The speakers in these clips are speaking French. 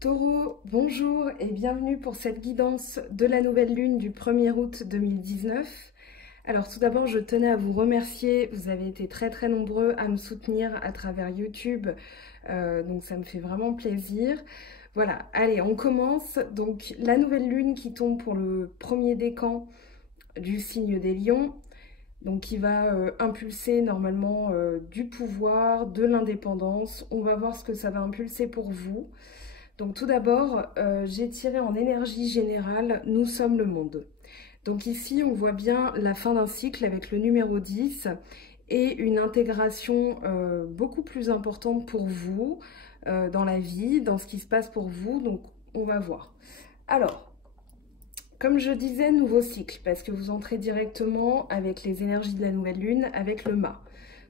Taureau, bonjour et bienvenue pour cette guidance de la nouvelle lune du 1er août 2019. Alors tout d'abord, je tenais à vous remercier, vous avez été très nombreux à me soutenir à travers YouTube, donc ça me fait vraiment plaisir. Voilà, allez, on commence. Donc la nouvelle lune qui tombe pour le premier décan du signe des lions, donc qui va impulser normalement du pouvoir, de l'indépendance. On va voir ce que ça va impulser pour vous. Donc tout d'abord, j'ai tiré en énergie générale, nous sommes le monde. Donc ici, on voit bien la fin d'un cycle avec le numéro 10 et une intégration beaucoup plus importante pour vous dans la vie, dans ce qui se passe pour vous. Donc on va voir. Alors, comme je disais, nouveau cycle, parce que vous entrez directement avec les énergies de la nouvelle lune, avec le mât.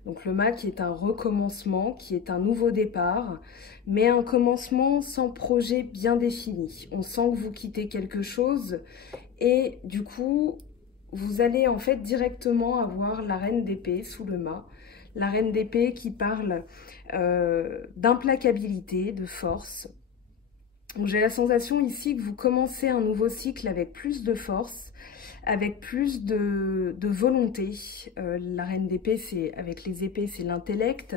Donc le mât qui est un recommencement, qui est un nouveau départ, mais un commencement sans projet bien défini. On sent que vous quittez quelque chose et du coup, vous allez en fait directement avoir la reine d'épée sous le mât. La reine d'épée qui parle d'implacabilité, de force. J'ai la sensation ici que vous commencez un nouveau cycle avec plus de force, avec plus de volonté. La reine d'épée, c'est avec les épées, c'est l'intellect.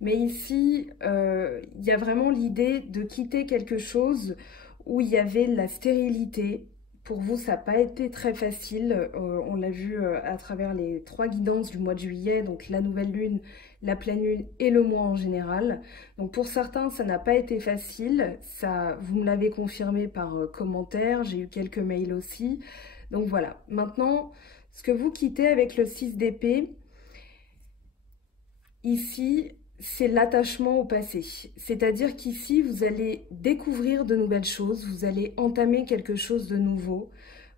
Mais ici, il y a vraiment l'idée de quitter quelque chose où il y avait la stérilité. Pour vous, ça n'a pas été très facile. On l'a vu à travers les 3 guidances du mois de juillet, donc la nouvelle lune, la pleine lune et le mois en général. Donc pour certains, ça n'a pas été facile. Ça, vous me l'avez confirmé par commentaire. J'ai eu quelques mails aussi. Donc voilà. Maintenant, ce que vous quittez avec le 6 d'épée, ici, c'est l'attachement au passé. C'est-à-dire qu'ici, vous allez découvrir de nouvelles choses, vous allez entamer quelque chose de nouveau,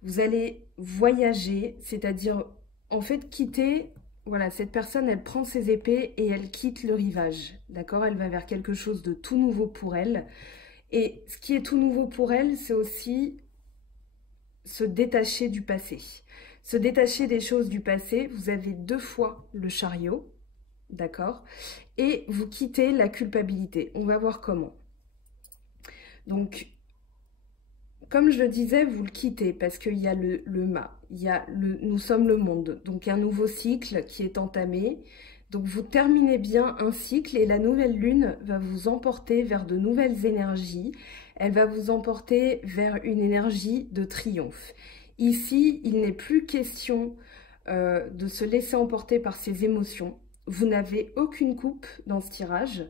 vous allez voyager, c'est-à-dire, en fait, quitter. Voilà, cette personne, elle prend ses épées et elle quitte le rivage, d'accord? Elle va vers quelque chose de tout nouveau pour elle. Et ce qui est tout nouveau pour elle, c'est aussi se détacher du passé. Se détacher des choses du passé. Vous avez 2 fois le chariot, d'accord? Et vous quittez la culpabilité. On va voir comment. Donc, comme je le disais, vous le quittez parce qu'il y a le mât, il y a nous sommes le monde. Donc, un nouveau cycle qui est entamé. Donc, vous terminez bien un cycle et la nouvelle lune va vous emporter vers de nouvelles énergies. Elle va vous emporter vers une énergie de triomphe. Ici, il n'est plus question de se laisser emporter par ses émotions. Vous n'avez aucune coupe dans ce tirage.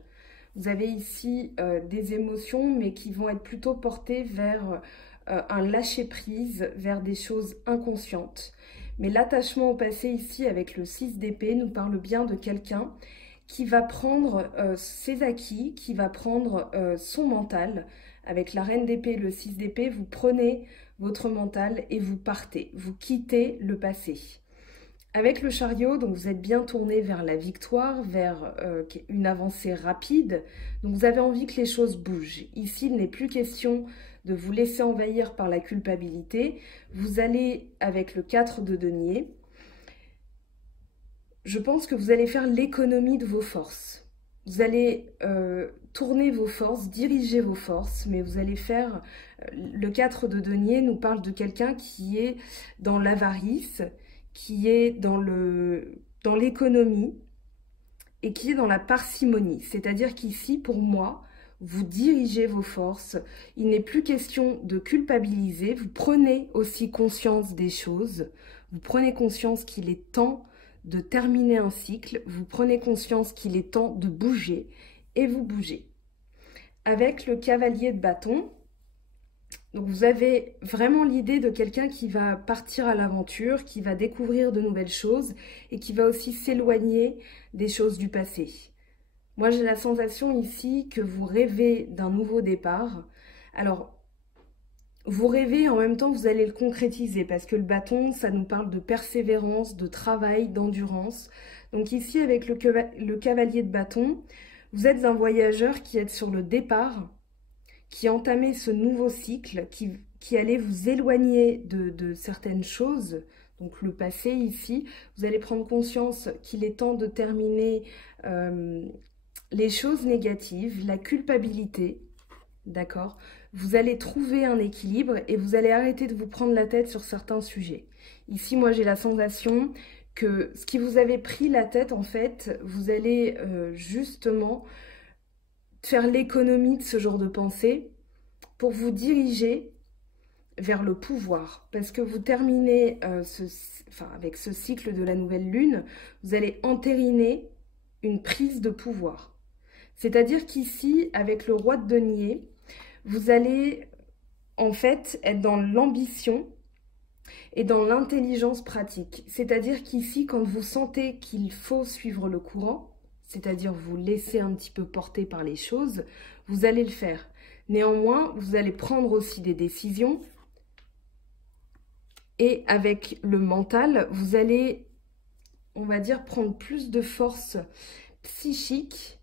Vous avez ici des émotions, mais qui vont être plutôt portées vers un lâcher-prise, vers des choses inconscientes. Mais l'attachement au passé ici, avec le 6 d'épée, nous parle bien de quelqu'un qui va prendre ses acquis, qui va prendre son mental. Avec la reine d'épée et le 6 d'épée, vous prenez votre mental et vous partez. Vous quittez le passé. Avec le chariot, donc vous êtes bien tourné vers la victoire, vers une avancée rapide. Donc vous avez envie que les choses bougent. Ici, il n'est plus question de vous laisser envahir par la culpabilité. Vous allez avec le 4 de denier. Je pense que vous allez faire l'économie de vos forces. Vous allez tourner vos forces, diriger vos forces, mais vous allez faire... le 4 de denier nous parle de quelqu'un qui est dans l'avarice, qui est dans l'économie et qui est dans la parcimonie. C'est-à-dire qu'ici, pour moi, vous dirigez vos forces. Il n'est plus question de culpabiliser. Vous prenez aussi conscience des choses. Vous prenez conscience qu'il est temps de terminer un cycle. Vous prenez conscience qu'il est temps de bouger et vous bougez. Avec le cavalier de bâton, donc vous avez vraiment l'idée de quelqu'un qui va partir à l'aventure, qui va découvrir de nouvelles choses et qui va aussi s'éloigner des choses du passé. Moi, j'ai la sensation ici que vous rêvez d'un nouveau départ. Alors, vous rêvez, en même temps, vous allez le concrétiser parce que le bâton, ça nous parle de persévérance, de travail, d'endurance. Donc ici, avec le cavalier de bâton, vous êtes un voyageur qui est sur le départ, qui entamait ce nouveau cycle, qui allait vous éloigner de certaines choses. Donc le passé ici, vous allez prendre conscience qu'il est temps de terminer les choses négatives, la culpabilité. d'accord? Vous allez trouver un équilibre et vous allez arrêter de vous prendre la tête sur certains sujets. Ici, moi, j'ai la sensation que ce qui vous avait pris la tête, en fait, vous allez justement faire l'économie de ce genre de pensée pour vous diriger vers le pouvoir. Parce que vous terminez avec ce cycle de la nouvelle lune, vous allez entériner une prise de pouvoir. C'est-à-dire qu'ici, avec le roi de denier, vous allez en fait être dans l'ambition et dans l'intelligence pratique. C'est-à-dire qu'ici, quand vous sentez qu'il faut suivre le courant, c'est-à-dire vous laisser un petit peu porter par les choses, vous allez le faire. Néanmoins, vous allez prendre aussi des décisions et avec le mental, vous allez, on va dire, prendre plus de force psychique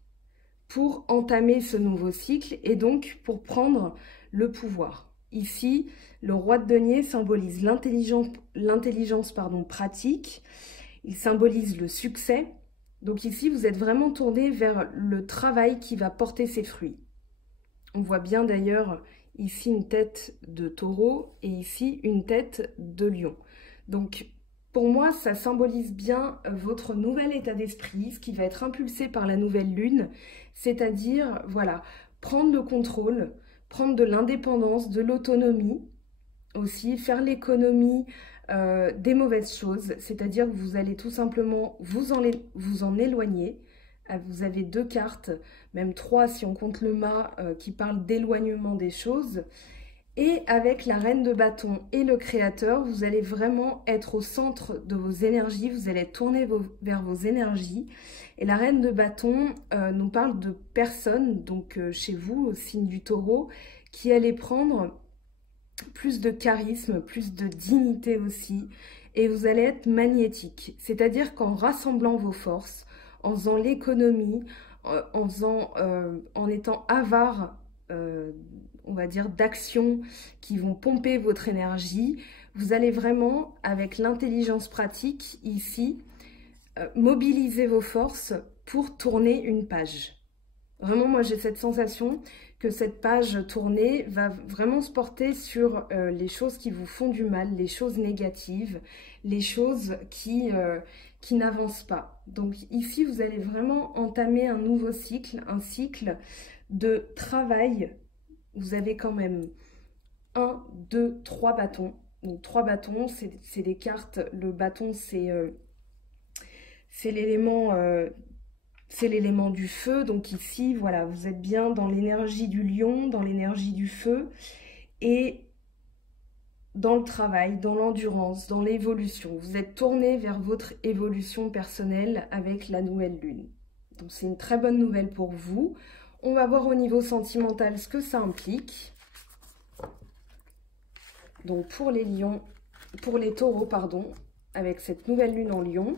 pour entamer ce nouveau cycle et donc pour prendre le pouvoir. Ici, le roi de denier symbolise l'intelligence pratique, il symbolise le succès. Donc ici, vous êtes vraiment tourné vers le travail qui va porter ses fruits. On voit bien d'ailleurs ici une tête de taureau et ici une tête de lion. Donc pour moi, ça symbolise bien votre nouvel état d'esprit, ce qui va être impulsé par la nouvelle lune, c'est-à-dire, voilà, prendre le contrôle, prendre de l'indépendance, de l'autonomie aussi, faire l'économie des mauvaises choses, c'est-à-dire que vous allez tout simplement vous en éloigner. Vous avez 2 cartes, même 3 si on compte le mât, qui parlent d'éloignement des choses. Et avec la reine de bâton et le créateur, vous allez vraiment être au centre de vos énergies, vous allez tourner vers vos énergies. Et la reine de bâton nous parle de personnes, donc chez vous, au signe du taureau, qui allaient prendre plus de charisme, plus de dignité aussi. Et vous allez être magnétique, c'est-à-dire qu'en rassemblant vos forces, en faisant l'économie, en étant avare, on va dire, d'actions qui vont pomper votre énergie, vous allez vraiment, avec l'intelligence pratique ici, mobiliser vos forces pour tourner une page. Vraiment, moi, j'ai cette sensation que cette page tournée va vraiment se porter sur les choses qui vous font du mal, les choses négatives, les choses qui n'avancent pas. Donc ici, vous allez vraiment entamer un nouveau cycle, un cycle de travail. Vous avez quand même 1, 2, 3 bâtons. Donc 3 bâtons, c'est des cartes. Le bâton, c'est l'élément du feu. Donc ici, voilà, vous êtes bien dans l'énergie du lion, dans l'énergie du feu et dans le travail, dans l'endurance, dans l'évolution. Vous êtes tourné vers votre évolution personnelle avec la nouvelle lune. Donc c'est une très bonne nouvelle pour vous. On va voir au niveau sentimental ce que ça implique. Donc pour les lions, pour les taureaux, pardon, avec cette nouvelle lune en lion.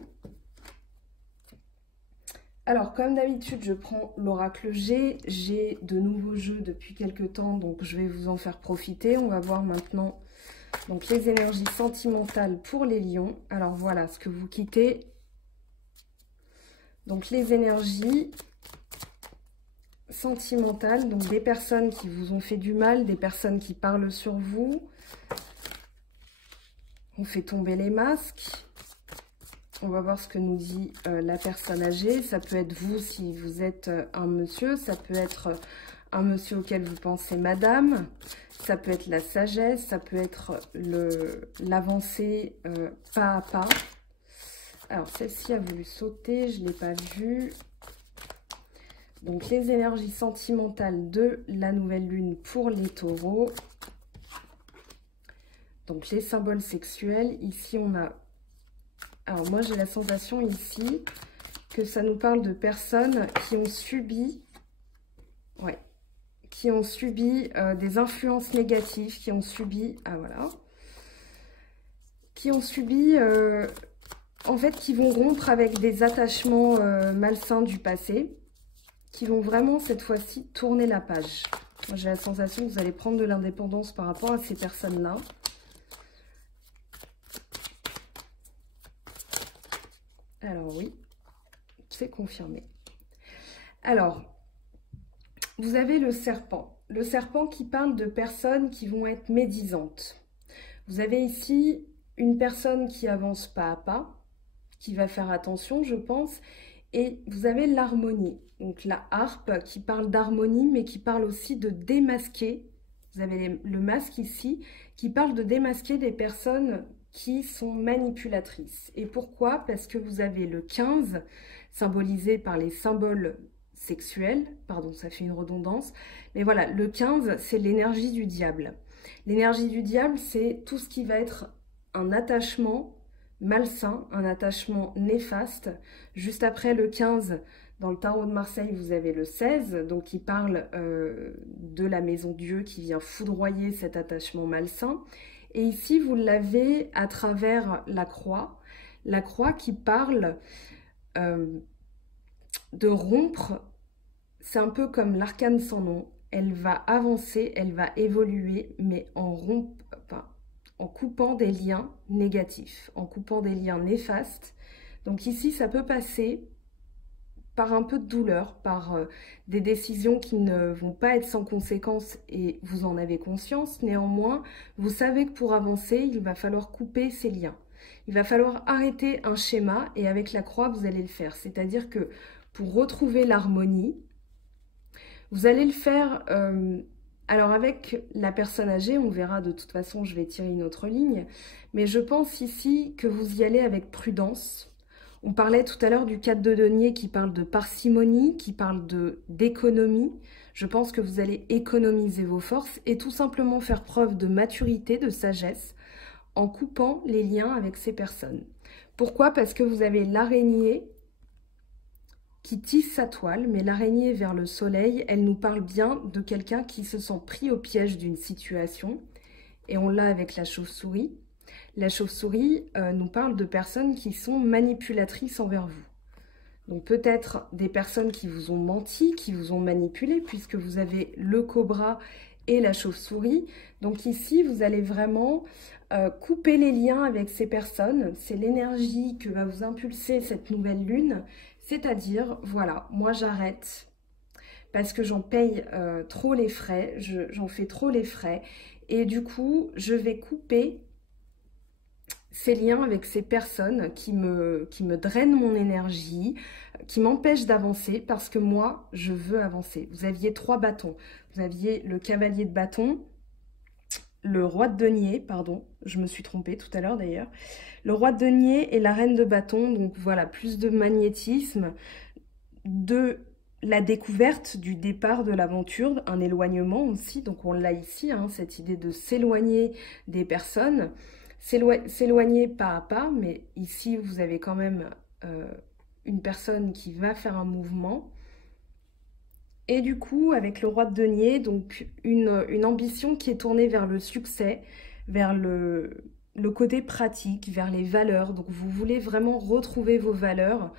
Alors, comme d'habitude, je prends l'oracle G. J'ai de nouveaux jeux depuis quelques temps, donc je vais vous en faire profiter. On va voir maintenant donc, les énergies sentimentales pour les lions. Alors, voilà ce que vous quittez. Donc, les énergies sentimentales, donc des personnes qui vous ont fait du mal, des personnes qui parlent sur vous. On fait tomber les masques. On va voir ce que nous dit la personne âgée. Ça peut être vous si vous êtes un monsieur. Ça peut être un monsieur auquel vous pensez madame. Ça peut être la sagesse. Ça peut être l'avancée pas à pas. Alors, celle-ci a voulu sauter. Je ne l'ai pas vue. Donc, les énergies sentimentales de la nouvelle lune pour les taureaux. Donc, les symboles sexuels. Ici, on a... Alors, moi, j'ai la sensation ici que ça nous parle de personnes qui ont subi... Ouais. Qui ont subi des influences négatives, qui ont subi... Ah, voilà. Qui ont subi... en fait, qui vont rompre avec des attachements malsains du passé, qui vont vraiment, cette fois-ci, tourner la page. Moi, j'ai la sensation que vous allez prendre de l'indépendance par rapport à ces personnes-là. Alors oui, c'est confirmé. Alors, Vous avez le serpent. Le serpent qui parle de personnes qui vont être médisantes. Vous avez ici une personne qui avance pas à pas, qui va faire attention, je pense. Et vous avez l'harmonie. Donc la harpe qui parle d'harmonie, mais qui parle aussi de démasquer. Vous avez le masque ici, qui parle de démasquer des personnes qui sont manipulatrices. Et pourquoi? Parce que vous avez le 15, symbolisé par les symboles sexuels. Pardon, ça fait une redondance. Mais voilà, le 15, c'est l'énergie du diable. L'énergie du diable, c'est tout ce qui va être un attachement malsain, un attachement néfaste. Juste après le 15, dans le tarot de Marseille, vous avez le 16, donc qui parle de la maison Dieu qui vient foudroyer cet attachement malsain. Et ici, vous l'avez à travers la croix qui parle de rompre. C'est un peu comme l'arcane sans nom. Elle va avancer, elle va évoluer, mais en coupant des liens négatifs, en coupant des liens néfastes. Donc ici, ça peut passer par un peu de douleur, par des décisions qui ne vont pas être sans conséquences et vous en avez conscience. Néanmoins, vous savez que pour avancer, il va falloir couper ces liens. Il va falloir arrêter un schéma et avec la croix, vous allez le faire. C'est-à-dire que pour retrouver l'harmonie, vous allez le faire... alors avec la personne âgée, on verra de toute façon, je vais tirer une autre ligne, mais je pense ici que vous y allez avec prudence. On parlait tout à l'heure du 4 de denier qui parle de parcimonie, qui parle d'économie. Je pense que vous allez économiser vos forces et tout simplement faire preuve de maturité, de sagesse, en coupant les liens avec ces personnes. Pourquoi? Parce que vous avez l'araignée qui tisse sa toile, mais l'araignée vers le soleil, elle nous parle bien de quelqu'un qui se sent pris au piège d'une situation. Et on l'a avec la chauve-souris. La chauve-souris nous parle de personnes qui sont manipulatrices envers vous. Donc peut-être des personnes qui vous ont menti, qui vous ont manipulé, puisque vous avez le cobra et la chauve-souris. Donc ici, vous allez vraiment couper les liens avec ces personnes. C'est l'énergie que va vous impulser cette nouvelle lune. C'est-à-dire, voilà, moi j'arrête parce que j'en paye trop les frais, j'en fais trop les frais. Et du coup, je vais couper ces liens avec ces personnes qui me drainent mon énergie, qui m'empêchent d'avancer parce que moi, je veux avancer. Vous aviez 3 bâtons. Vous aviez le cavalier de bâton, le roi de denier, pardon, je me suis trompée tout à l'heure d'ailleurs, le roi de denier et la reine de bâton, donc voilà, plus de magnétisme, de la découverte du départ de l'aventure, un éloignement aussi, donc on l'a ici, hein, cette idée de s'éloigner des personnes, s'éloigner pas à pas, mais ici vous avez quand même une personne qui va faire un mouvement. Et du coup, avec le roi de denier, donc une ambition qui est tournée vers le succès, vers le côté pratique, vers les valeurs. Donc vous voulez vraiment retrouver vos valeurs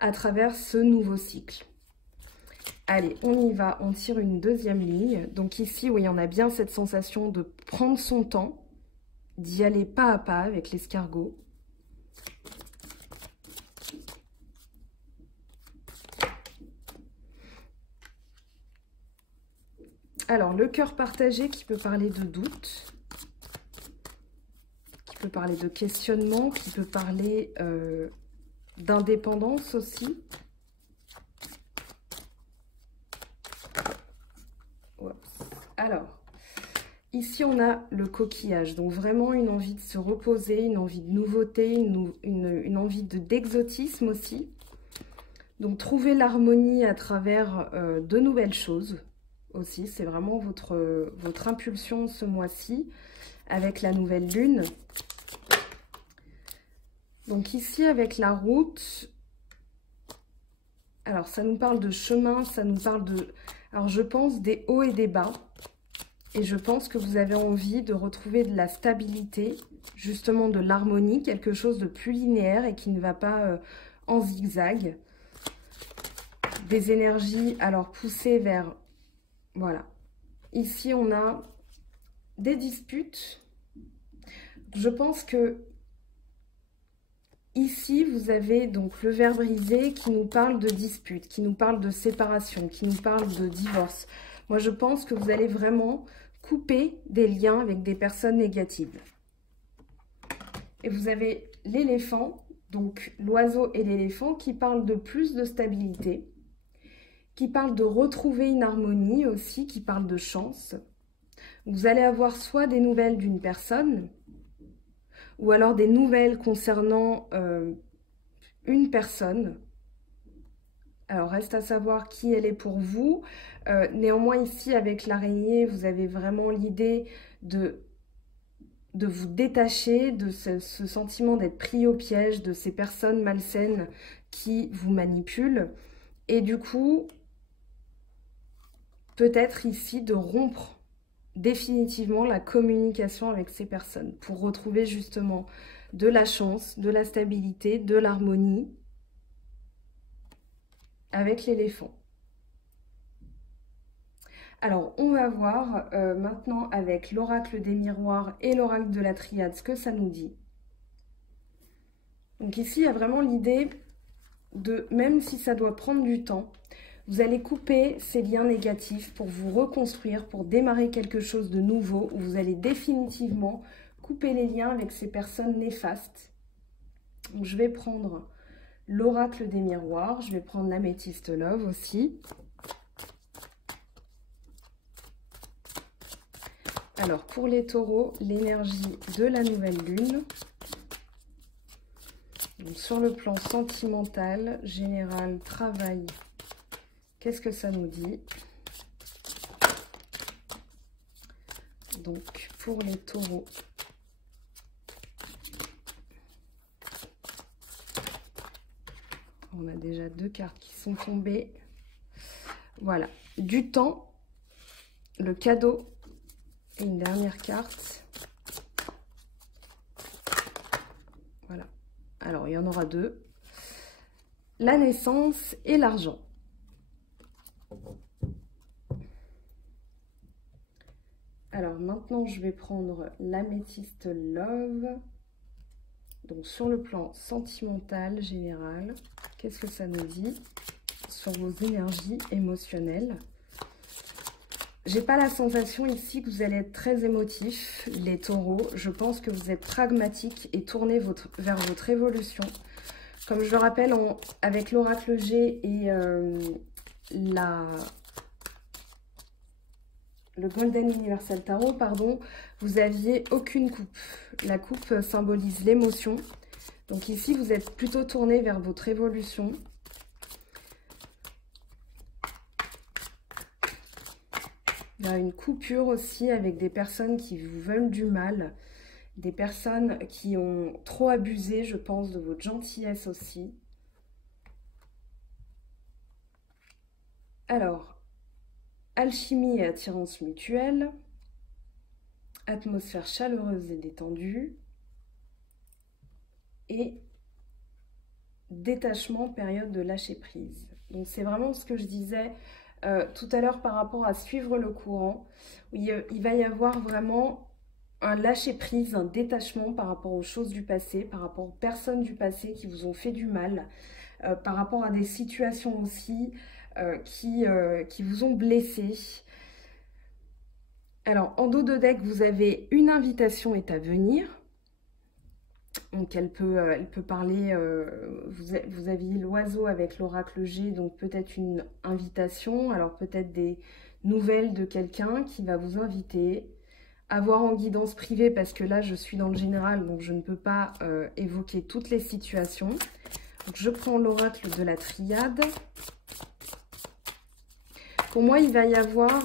à travers ce nouveau cycle. Allez, on y va, on tire une deuxième ligne. Donc ici, oui, on a bien cette sensation de prendre son temps, d'y aller pas à pas avec l'escargot. Alors, le cœur partagé qui peut parler de doute, qui peut parler de questionnement, qui peut parler d'indépendance aussi. Alors, ici on a le coquillage, donc vraiment une envie de se reposer, une envie de nouveauté, une envie d'exotisme aussi. Donc trouver l'harmonie à travers de nouvelles choses aussi, c'est vraiment votre impulsion ce mois-ci avec la nouvelle lune. Donc ici avec la route, alors ça nous parle de chemin, ça nous parle de, alors je pense des hauts et des bas. Et je pense que vous avez envie de retrouver de la stabilité, justement de l'harmonie, quelque chose de plus linéaire et qui ne va pas en zigzag. Des énergies alors poussées vers... Voilà. Ici, on a des disputes. Je pense que Ici, vous avez donc le ver brisé qui nous parle de dispute, qui nous parle de séparation, qui nous parle de divorce. Moi, je pense que vous allez vraiment couper des liens avec des personnes négatives. Et vous avez l'éléphant, donc l'oiseau et l'éléphant, qui parlent de plus de stabilité, qui parlent de retrouver une harmonie aussi, qui parlent de chance. Vous allez avoir soit des nouvelles d'une personne, ou alors des nouvelles concernant une personne. Alors, reste à savoir qui elle est pour vous. Néanmoins, ici, avec l'araignée, vous avez vraiment l'idée de vous détacher de ce sentiment d'être pris au piège, de ces personnes malsaines qui vous manipulent. Et du coup, peut-être ici de rompre définitivement la communication avec ces personnes pour retrouver justement de la chance, de la stabilité, de l'harmonie avec l'éléphant. Alors, on va voir maintenant avec l'oracle des miroirs et l'oracle de la triade ce que ça nous dit. Donc ici, il y a vraiment l'idée de, même si ça doit prendre du temps, vous allez couper ces liens négatifs pour vous reconstruire, pour démarrer quelque chose de nouveau, où vous allez définitivement couper les liens avec ces personnes néfastes. Donc, je vais prendre l'oracle des miroirs, je vais prendre l'améthyste love aussi. Alors, pour les taureaux, l'énergie de la nouvelle lune. Donc, sur le plan sentimental, général, travail, qu'est-ce que ça nous dit? Donc, pour les taureaux, on a déjà 2 cartes qui sont tombées. Voilà, du temps, le cadeau et une dernière carte. Voilà, alors il y en aura 2. La naissance et l'argent. Alors maintenant, je vais prendre l'améthyste love. Donc sur le plan sentimental général, qu'est-ce que ça nous dit sur vos énergies émotionnelles? J'ai pas la sensation ici que vous allez être très émotifs, les taureaux. Je pense que vous êtes pragmatiques et tournés vers votre évolution. Comme je le rappelle, avec l'oracle G et le Golden Universal Tarot, pardon, vous aviez aucune coupe. La coupe symbolise l'émotion. Donc ici, vous êtes plutôt tourné vers votre évolution. Il y a une coupure aussi avec des personnes qui vous veulent du mal. Des personnes qui ont trop abusé, je pense, de votre gentillesse aussi. Alors, alchimie et attirance mutuelle, atmosphère chaleureuse et détendue, et détachement, période de lâcher prise. Donc c'est vraiment ce que je disais tout à l'heure par rapport à suivre le courant. Il va y avoir vraiment un lâcher prise, un détachement par rapport aux choses du passé, par rapport aux personnes du passé qui vous ont fait du mal, par rapport à des situations aussi qui vous ont blessé. Alors, en dos de deck, vous avez une invitation est à venir. Donc, elle peut parler, vous aviez l'oiseau avec l'oracle G, donc peut-être une invitation, alors peut-être des nouvelles de quelqu'un qui va vous inviter, à voir en guidance privée, parce que là, je suis dans le général, donc je ne peux pas évoquer toutes les situations. Donc, je prends l'oracle de la triade. Pour moi, il va y avoir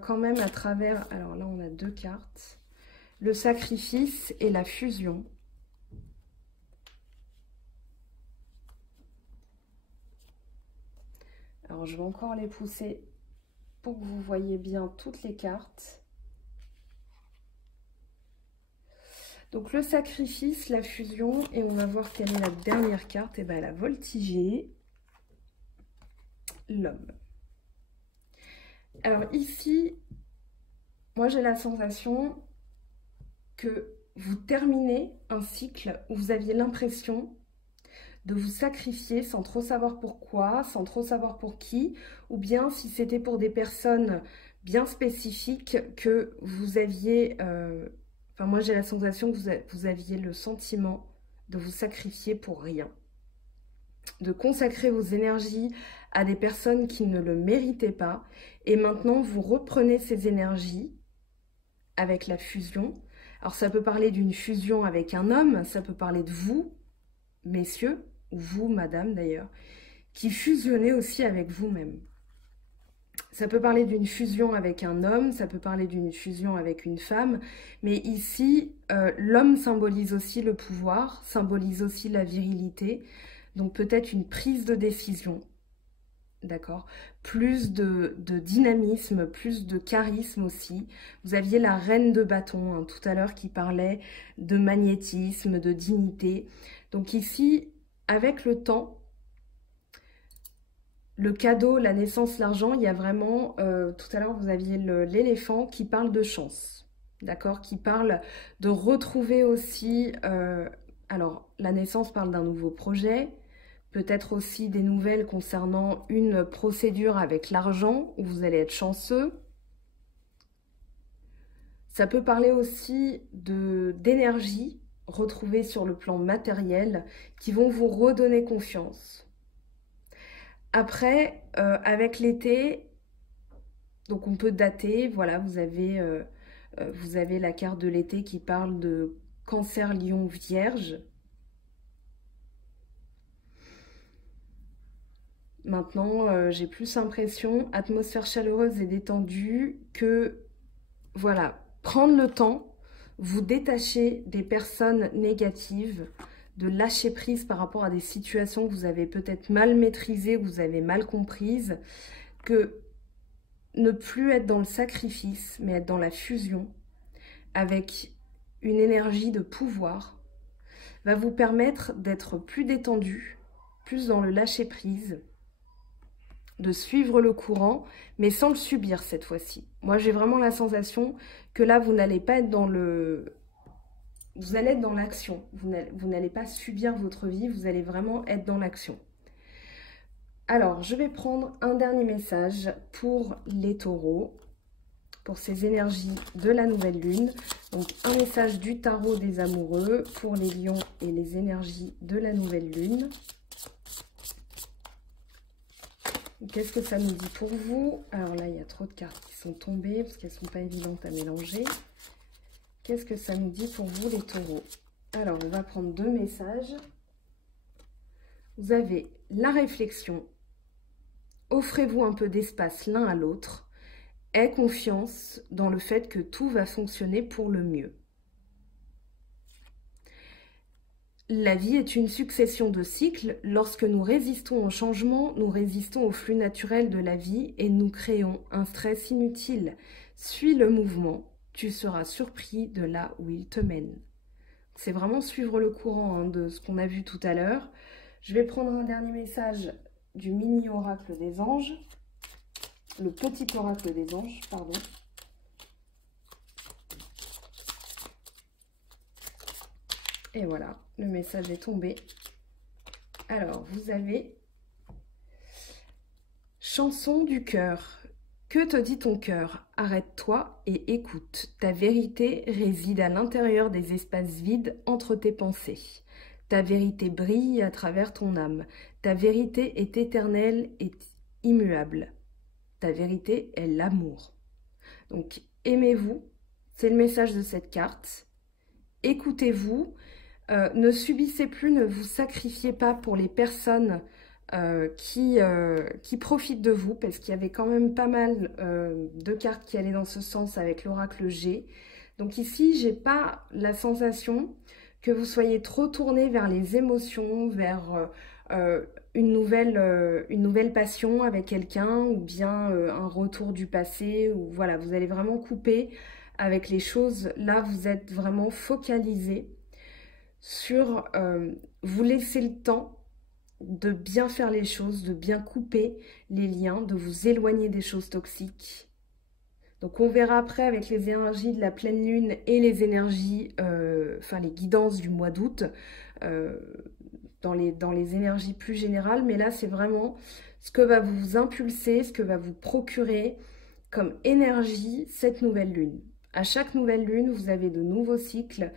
quand même à travers... Alors là, on a 2 cartes. Le sacrifice et la fusion. Alors, je vais encore les pousser pour que vous voyez bien toutes les cartes. Donc, le sacrifice, la fusion, et on va voir quelle est la dernière carte. Et bien, la voltigée, l'homme. Alors ici, moi j'ai la sensation que vous terminez un cycle où vous aviez l'impression de vous sacrifier sans trop savoir pourquoi, sans trop savoir pour qui, ou bien si c'était pour des personnes bien spécifiques que vous aviez... enfin, moi j'ai la sensation que vous aviez le sentiment de vous sacrifier pour rien. De consacrer vos énergies à des personnes qui ne le méritaient pas. Et maintenant, vous reprenez ces énergies avec la fusion. Alors, ça peut parler d'une fusion avec un homme, ça peut parler de vous, messieurs, ou vous, madame d'ailleurs, qui fusionnez aussi avec vous-même. Ça peut parler d'une fusion avec un homme, ça peut parler d'une fusion avec une femme, mais ici, l'homme symbolise aussi le pouvoir, symbolise aussi la virilité, donc peut-être une prise de décision, d'accord? Plus de dynamisme, plus de charisme aussi. Vous aviez la reine de bâton hein, tout à l'heure qui parlait de magnétisme, de dignité. Donc ici, avec le temps, le cadeau, la naissance, l'argent, il y a vraiment, tout à l'heure vous aviez l'éléphant qui parle de chance, d'accord? Qui parle de retrouver aussi, alors la naissance parle d'un nouveau projet, peut-être aussi des nouvelles concernant une procédure avec l'argent où vous allez être chanceux. Ça peut parler aussi d'énergie retrouvée sur le plan matériel qui vont vous redonner confiance. Après, avec l'été, donc on peut dater, voilà, vous avez la carte de l'été qui parle de Cancer, Lion, Vierge. Maintenant, j'ai plus l'impression, atmosphère chaleureuse et détendue, que, voilà, prendre le temps, vous détacher des personnes négatives, de lâcher prise par rapport à des situations que vous avez peut-être mal maîtrisées, que vous avez mal comprises, que ne plus être dans le sacrifice, mais être dans la fusion, avec une énergie de pouvoir, va vous permettre d'être plus détendu, plus dans le lâcher prise, de suivre le courant, mais sans le subir cette fois-ci. Moi, j'ai vraiment la sensation que là, vous n'allez pas être dans le... Vous allez être dans l'action. Vous n'allez pas subir votre vie, vous allez vraiment être dans l'action. Alors, je vais prendre un dernier message pour les taureaux, pour ces énergies de la nouvelle lune. Donc, un message du tarot des amoureux pour les lions et les énergies de la nouvelle lune. Qu'est-ce que ça nous dit pour vous? Alors là, il y a trop de cartes qui sont tombées parce qu'elles ne sont pas évidentes à mélanger. Qu'est-ce que ça nous dit pour vous, les taureaux? Alors, on va prendre deux messages. Vous avez la réflexion. Offrez-vous un peu d'espace l'un à l'autre. Aie confiance dans le fait que tout va fonctionner pour le mieux. La vie est une succession de cycles. Lorsque nous résistons au changement, nous résistons au flux naturel de la vie et nous créons un stress inutile. Suis le mouvement, tu seras surpris de là où il te mène. C'est vraiment suivre le courant hein, de ce qu'on a vu tout à l'heure. Je vais prendre un dernier message du mini oracle des anges. Le petit oracle des anges, pardon. Et voilà, le message est tombé. Alors, vous avez chanson du cœur. Que te dit ton cœur? Arrête-toi et écoute. Ta vérité réside à l'intérieur des espaces vides entre tes pensées. Ta vérité brille à travers ton âme. Ta vérité est éternelle et immuable. Ta vérité est l'amour. Donc, aimez-vous. C'est le message de cette carte. Écoutez-vous. Ne subissez plus, ne vous sacrifiez pas pour les personnes qui profitent de vous, parce qu'il y avait quand même pas mal de cartes qui allaient dans ce sens avec l'oracle G. Donc ici, j'ai pas la sensation que vous soyez trop tourné vers les émotions, vers une nouvelle passion avec quelqu'un, ou bien un retour du passé, ou voilà, vous allez vraiment couper avec les choses. Là, vous êtes vraiment focalisé sur vous laisser le temps de bien faire les choses, de bien couper les liens, de vous éloigner des choses toxiques. Donc on verra après avec les énergies de la pleine lune et les énergies, enfin les guidances du mois d'août, dans les énergies plus générales, mais là, c'est vraiment ce que va vous impulser, ce que va vous procurer comme énergie cette nouvelle lune. À chaque nouvelle lune, vous avez de nouveaux cycles.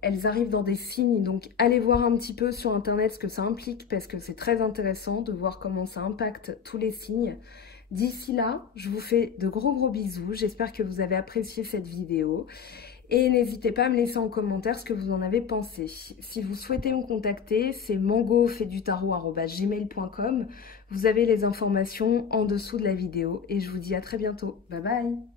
Elles arrivent dans des signes, donc allez voir un petit peu sur internet ce que ça implique parce que c'est très intéressant de voir comment ça impacte tous les signes. D'ici là, je vous fais de gros bisous. J'espère que vous avez apprécié cette vidéo. Et n'hésitez pas à me laisser en commentaire ce que vous en avez pensé. Si vous souhaitez me contacter, c'est mangofaitdutarot@gmail.com. Vous avez les informations en dessous de la vidéo et je vous dis à très bientôt. Bye bye!